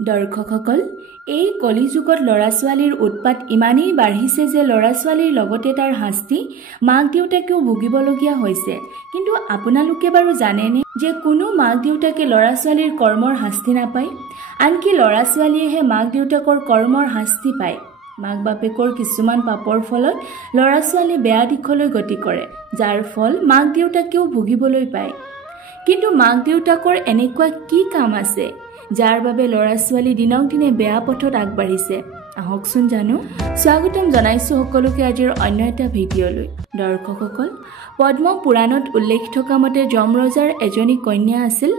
দৰ্শকসকল, এই কলিযুগত ল'ৰা ছোৱালীৰ উৎপাত ইমানেই বাঢ়িছে যে ল'ৰা ছোৱালীৰ লগতে তাৰ শাস্তি মাক দেউতাকেও ভুগিবলগীয়া হৈছে। কিন্তু আপোনালোকে বাৰু জানেনে যে কোনো মাক দেউতাকে ল'ৰা ছোৱালীৰ কৰ্মৰ শাস্তি নাপায়, আনকি ল'ৰা ছোৱালীয়েহে মাক দেউতাকৰ কৰ্মৰ শাস্তি পায়। মাক বাপেকৰ কিছুমান পাপৰ ফলত ল'ৰা ছোৱালী বেয়া দিশলৈ গতি কৰে, যাৰ ফল মাক দেউতাকেও ভুগিবলৈ পায়। কিন্তু মাক দেউতাকৰ এনেকুৱা কি কাম আছে যাৰ বাবে ল'ৰা ছোৱালী দিনক দিনে বেয়া পথত আগবাঢ়িছে? আহকচোন জানো। স্বাগতম জনাইছো সকলোকে আজিৰ অন্য এটা ভিডিঅ'লৈ। দৰ্শকসকল, পদ্ম পুৰাণত উল্লেখ থকা মতে যমৰজাৰ এজনী কন্যা আছিল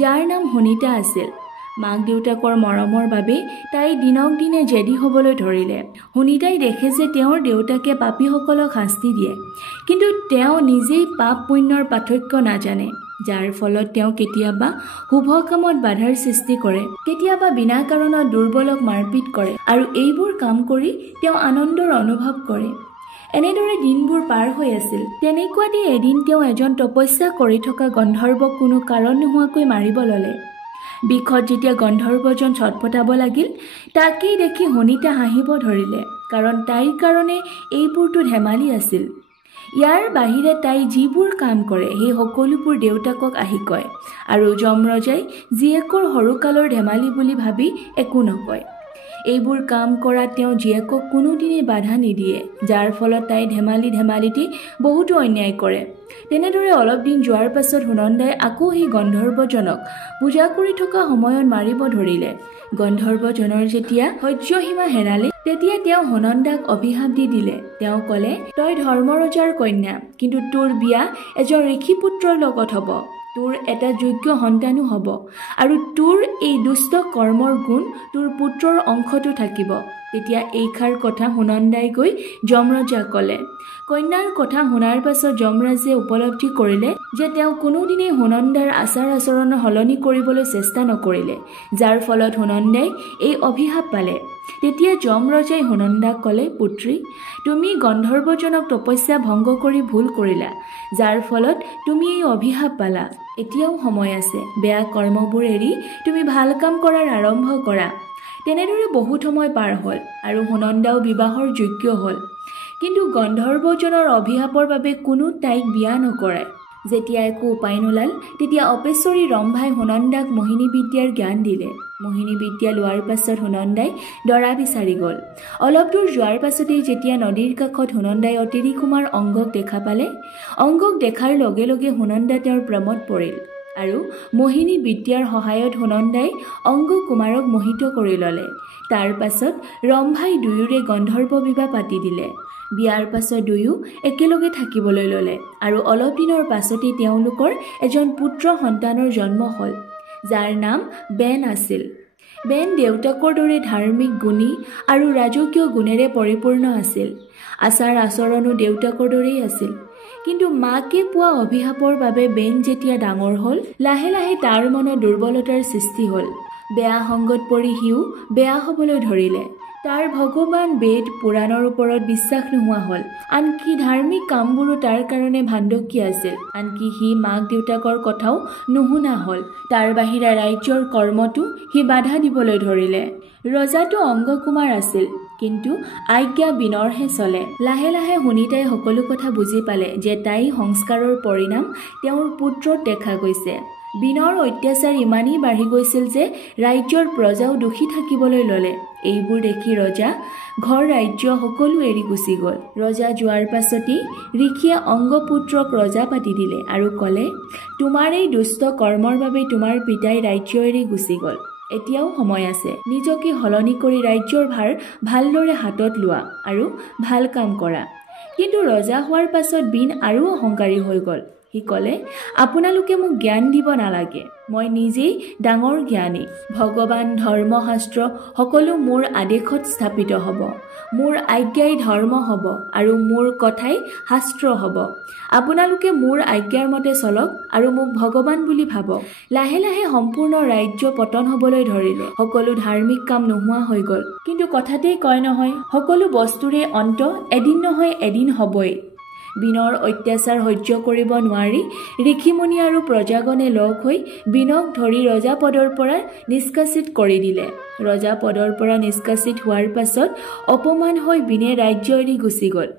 যাৰ নাম সুনীতা আছিল। মাক দেউতাকৰ মৰমৰ বাবে তাই দিনক দিনে জেদী হ'বলৈ ধৰিলে। সুনীতাই দেখে যে তেওঁৰ দেউতাকে পাপীসকলক শাস্তি দিয়ে, কিন্তু তেওঁ নিজেই পাপ পুণ্যৰ পাৰ্থক্য নাজানে, যাৰ ফলত তেওঁ কেতিয়াবা শুভ কামত বাধাৰ সৃষ্টি কৰে, কেতিয়াবা বিনা কাৰণত দুৰ্বলক মাৰপিট কৰে, আৰু এইবোৰ কাম কৰি তেওঁ আনন্দৰ অনুভৱ কৰে। এনেদৰে দিনবোৰ পাৰ হৈ আছিল। তেনেকুৱাতে এদিন তেওঁ এজন তপস্যা কৰি থকা গন্ধৰ্বক কোনো কাৰণ নোহোৱাকৈ মাৰিব ল'লে। বিষত যেতিয়া গন্ধৰ্বজন ছটপটাব লাগিল, তাকেই দেখি সুনীতা হাঁহিব ধৰিলে, কাৰণ তাইৰ কাৰণে এইবোৰতো ধেমালি আছিল। ইয়াৰ বাহিৰে তাই যিবোৰ কাম কৰে সেই সকলোবোৰ দেউতাকক আহি কয়, আৰু যমৰজাই জীয়েকৰ সৰুকালৰ ধেমালি বুলি ভাবি একো নকয়। এইবোৰ কাম কৰা তেওঁ জীয়েকক কোনোদিনেই বাধা নিদিয়ে, যাৰ ফলত তাই ধেমালিতে বহুতো অন্যায় কৰে। তেনেদৰে অলপ দিন যোৱাৰ পাছত সুনন্দাই আকৌ সেই গন্ধৰ্বজনক পূজা কৰি থকা সময়ত মাৰিব ধৰিলে। গন্ধৰ্বজনৰ যেতিয়া সহ্যসীমা হেৰালে, তেতিয়া তেওঁ সুনন্দাক অভিশাপ দি দিলে। তেওঁ ক'লে, তই ধৰ্মৰজাৰ কন্যা, কিন্তু তোৰ বিয়া এজন ঋষি পুত্ৰৰ লগত হ'ব, তোৰ এটা যোগ্য সন্তানো হ'ব, আৰু তোৰ এই দুষ্ট কৰ্মৰ গুণ তোৰ পুত্ৰৰ অংশতো থাকিব। তেতিয়া এইষাৰ কথা সুনন্দাই গৈ যমৰজাক ক'লে। কন্যাৰ কথা শুনাৰ পাছত যমৰাজে উপলব্ধি কৰিলে যে তেওঁ কোনোদিনেই সুনন্দাৰ আচাৰ আচৰণ সলনি কৰিবলৈ চেষ্টা নকৰিলে, যাৰ ফলত সুনন্দাই এই অভিশাপ পালে। তেতিয়া যমৰজাই সুনন্দাক ক'লে, পুত্ৰী, তুমি গন্ধৰ্বজনক তপস্যা ভংগ কৰি ভুল কৰিলা, যাৰ ফলত তুমি এই অভিশাপ পালা। এতিয়াও সময় আছে, বেয়া কৰ্মবোৰ এৰি তুমি ভাল কাম কৰাৰ আৰম্ভ কৰা। তেনেদৰে বহুত সময় পাৰ হ'ল, আৰু সুনন্দাও বিবাহৰ যোগ্য হ'ল। কিন্তু গন্ধৰ্বজনৰ অভিশাপৰ বাবে কোনো তাইক বিয়া নকৰায়। যেতিয়া একো উপায় নোলাল, তেতিয়া অপেশ্বৰী ৰম্ভাই সুনন্দাক মোহিনী বিদ্যাৰ জ্ঞান দিলে। মোহিনী বিদ্যা লোৱাৰ পাছত সুনন্দাই দৰা বিচাৰি গ'ল। অলপ দূৰ যোৱাৰ পাছতেই যেতিয়া নদীৰ কাষত সুনন্দাই অতিৰি কুমাৰ অংগক দেখা পালে, অংগক দেখাৰ লগে লগে সুনন্দা তেওঁৰ প্ৰেমত পৰিল, আৰু মোহিনী বিদ্যাৰ সহায়ত সুনন্দাই অংগ কুমাৰক মোহিত কৰি ল'লে। তাৰ পাছত ৰম্ভাই দুয়োৰে গন্ধৰ্ব বিবাহ পাতি দিলে। বিয়াৰ পাছত দুয়ো একেলগে থাকিবলৈ ল'লে, আৰু অলপ দিনৰ পাছতেই তেওঁলোকৰ এজন পুত্ৰ সন্তানৰ জন্ম হ'ল, যাৰ নাম বেন আছিল। বেন দেউতাকৰ দৰে ধাৰ্মিক, গুণী আৰু ৰাজকীয় গুণেৰে পৰিপূৰ্ণ আছিল। আচাৰ আচৰণো দেউতাকৰ দৰেই আছিল। কিন্তু মাকে পোৱা অভিশাপৰ বাবে বেন যেতিয়া ডাঙৰ হ'ল, লাহে লাহে তাৰ মনত দুৰ্বলতাৰ সৃষ্টি হ'ল। বেয়া সংগত পৰি সিও বেয়া হ'বলৈ ধৰিলে। তাৰ ভগৱান, বেদ, পুৰাণৰ ওপৰত বিশ্বাস নোহোৱা হ'ল। আনকি ধাৰ্মিক কামবোৰো তাৰ কাৰণে ভাণ্ডকি আছিল। আনকি সি মাক দেউতাকৰ কথাও নুশুনা হ'ল। তাৰ বাহিৰে ৰাজ্যৰ কৰ্মতো সি বাধা দিবলৈ ধৰিলে। ৰজাটো অংগ কুমাৰ আছিল, কিন্তু আজ্ঞা বিনৰহে চলে। লাহে লাহে সুনীতাই সকলো কথা বুজি পালে যে তাই সংস্কাৰৰ পৰিণাম তেওঁৰ পুত্ৰত দেখা গৈছে। বিনৰ অত্যাচাৰ ইমানেই বাঢ়ি গৈছিল যে ৰাজ্যৰ প্ৰজাও দুখী থাকিবলৈ ল'লে। এইবোৰ দেখি ৰজা ঘৰ ৰাজ্য সকলো এৰি গুচি গ'ল। ৰজা যোৱাৰ পাছতেই ঋষিয়ে অংগপুত্ৰক ৰজা পাতি দিলে আৰু ক'লে, তোমাৰ এই দুষ্ট কৰ্মৰ বাবে তোমাৰ পিতাই ৰাজ্য এৰি গুচি গ'ল। এতিয়াও সময় আছে, নিজকে সলনি কৰি ৰাজ্যৰ ভাৰ ভালদৰে হাতত লোৱা আৰু ভাল কাম কৰা। কিন্তু ৰজা হোৱাৰ পাছত বিন আৰু অহংকাৰী হৈ গ'ল। সি ক'লে, আপোনালোকে মোক জ্ঞান দিব নালাগে, মই নিজেই ডাঙৰ জ্ঞানী। ভগৱান, ধৰ্মশাস্ত্ৰ সকলো মোৰ আদেশত স্থাপিত হ'ব। মোৰ আজ্ঞাই ধৰ্ম হ'ব, আৰু মোৰ কথাই শাস্ত্ৰ হ'ব। আপোনালোকে মোৰ আজ্ঞাৰ মতে চলক আৰু মোক ভগৱান বুলি ভাবক। লাহে লাহে সম্পূৰ্ণ ৰাজ্য পতন হ'বলৈ ধৰিলে। সকলো ধাৰ্মিক কাম নোহোৱা হৈ গ'ল। কিন্তু কথাতেই কয় নহয়, সকলো বস্তুৰে অন্ত এদিন নহয় এদিন হ'বই। বিনৰ অত্যাচাৰ সহ্য কৰিব নোৱাৰি ঋষিমুনি আৰু প্ৰজাগণে লগ হৈ বিনক ধৰি ৰজা পদৰ পৰা নিষ্কাশিত কৰি দিলে। ৰজা পদৰ পৰা নিষ্কাশিত হোৱাৰ পাছত অপমান হৈ বিনে ৰাজ্য এৰি গুচি গ'ল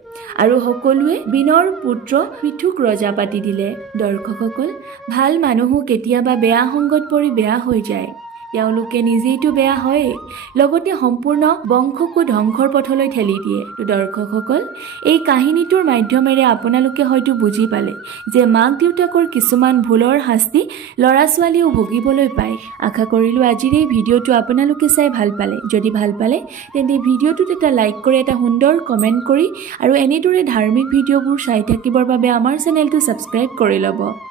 আৰু সকলোৱে বিনৰ পুত্ৰ পৃথুক ৰজা পাতি দিলে। দৰ্শকসকল, ভাল মানুহো কেতিয়াবা বেয়া সংগত পৰি বেয়া হৈ যায়। তেওঁলোকে নিজেইটো বেয়া হয়, লগতে সম্পূৰ্ণ বংশকো ধ্বংসৰ পথলৈ ঠেলি দিয়ে। দৰ্শকসকল, এই কাহিনীটোৰ মাধ্যমেৰে আপোনালোকে হয়তো বুজি পালে যে মাক দেউতাকৰ কিছুমান ভুলৰ শাস্তি ল'ৰা ছোৱালীও ভুগিবলৈ পায়। আশা কৰিলোঁ আজিৰ এই ভিডিঅ'টো আপোনালোকে চাই ভাল পালে। যদি ভাল পালে তেন্তে ভিডিঅ'টোত এটা লাইক কৰি এটা সুন্দৰ কমেণ্ট কৰি আৰু এনেদৰে ধাৰ্মিক ভিডিঅ'বোৰ চাই থাকিবৰ বাবে আমাৰ চেনেলটো ছাবস্ক্ৰাইব কৰি ল'ব।